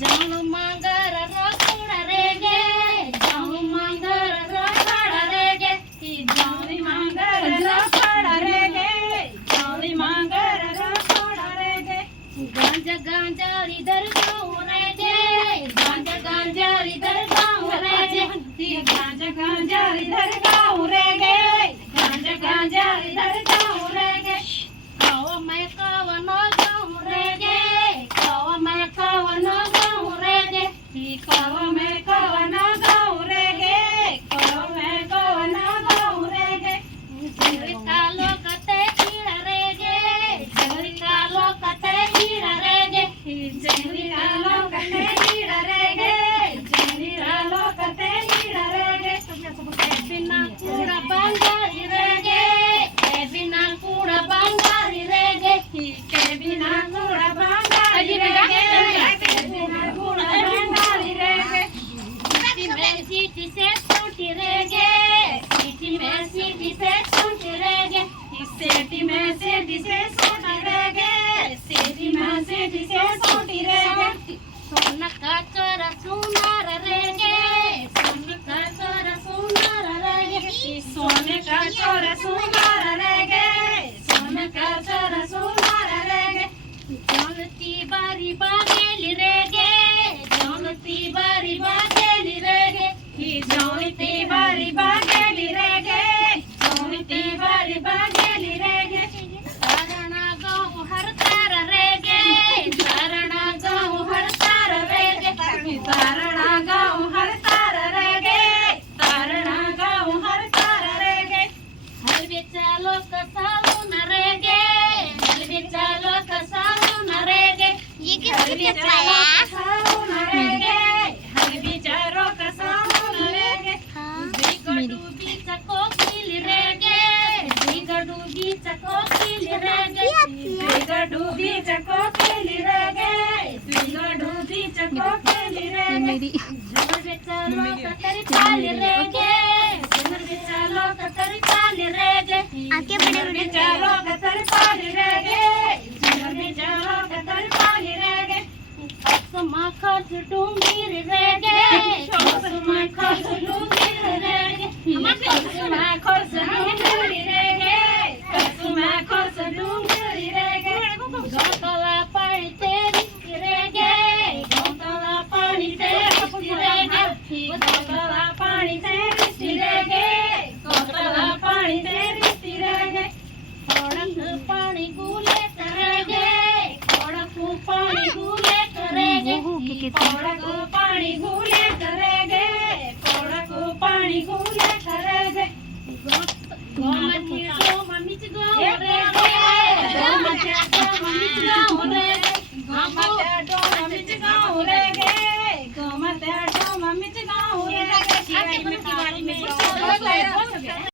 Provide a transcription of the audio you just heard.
जाऊन मांगर रखोड़ रे गे जाऊन मांगर रखोड़ रे गे जाऊन मांगर रखोड़ रे गे जाऊन मांगर रखोड़ रे गे गांजा गांजा इधर गाँव रे गे गांजा गांजा इधर गाँव रे गे गांजा गांजा इधर गाँव रे गे गांजा गांजा इधर गाँव रे गे कवा मैं कवन गाँव रे गे कवा मैं कवन गाँव रे गे कवा मैं कवन गाँव रे गे कवा मैं कवन गाँव रे गे जंगली कालो कते कीड़ा रे गे जंगली कालो कते कीड़ा रे गे जंगली कालो कते कीड़ा रे गे जंगली कालो कते कीड़ा रे गे बिना कूड़ा बंगारी रे गे बिना कूड़ा बंगारी रे गे के बिना कूड़ा बंगारी रे गे बिना कूड़ा बंगारी रे गे सीटी से छूटी रे गे सीटी से छूटी रे गे सीटी से छूटी रे गे सीटी से छूटी रे गे सोना का चोरा सुनार रे गे सोना का चोरा सुनार रे गे सोने का चोरा सुनार रे गे सोने का चोरा सुनार रे गे जानती बारी बागेली रे गे जानती बारी बागेली रे गे जानती बारी बागेली रे गे जानती बारी बागेली रे गे तारणा गाँव हर तार रे गे तारणा गाँव हर तार रे गे तारणा गाँव हर तार रे गे तारणा गाँव हर तार रे गे हलवे चालो कसालो न रे गे हलवे चालो कसालो न रे गे ये किसने बताया? हलवे चालो कसालो न रे गे बिगड़ू बीच कोकिल रे गे बिगड़ू बीच कोकिल रे गे बिगड़ू बीच कोकिल रे गे बिगड़ू बीच कोकिल गे झमर बेचालो कतरी पाल रे गे झमर बेचालो कतरी पाल रे गे आके बड़े बड़े बेचालो कतरी पाल रे गे झमर बेचालो कतरी पाल रे गे कसमा खर्च डूंगीर रे गे कसमा खर्च डूंगीर रे गे कसमा खर्च डूंगीर रे गे कसमा खर्च डूंगीर रे गे गौतला पानी तेरी रे गे गौतला पानी तेरी रे गे गौतला पानी तेरी रे गे गौतला पानी तेरी रे गे खड़क पानी गुले करे गे खड़क पानी गुले करे गे खड़क पानी गुले करे गे खड़क पानी गुले करे गे गोमती गोममिच गो रे गे गोमती गोममिच गो रे गे गोमती गोममिच गो रे गे गोमती गोममिच गो रे गे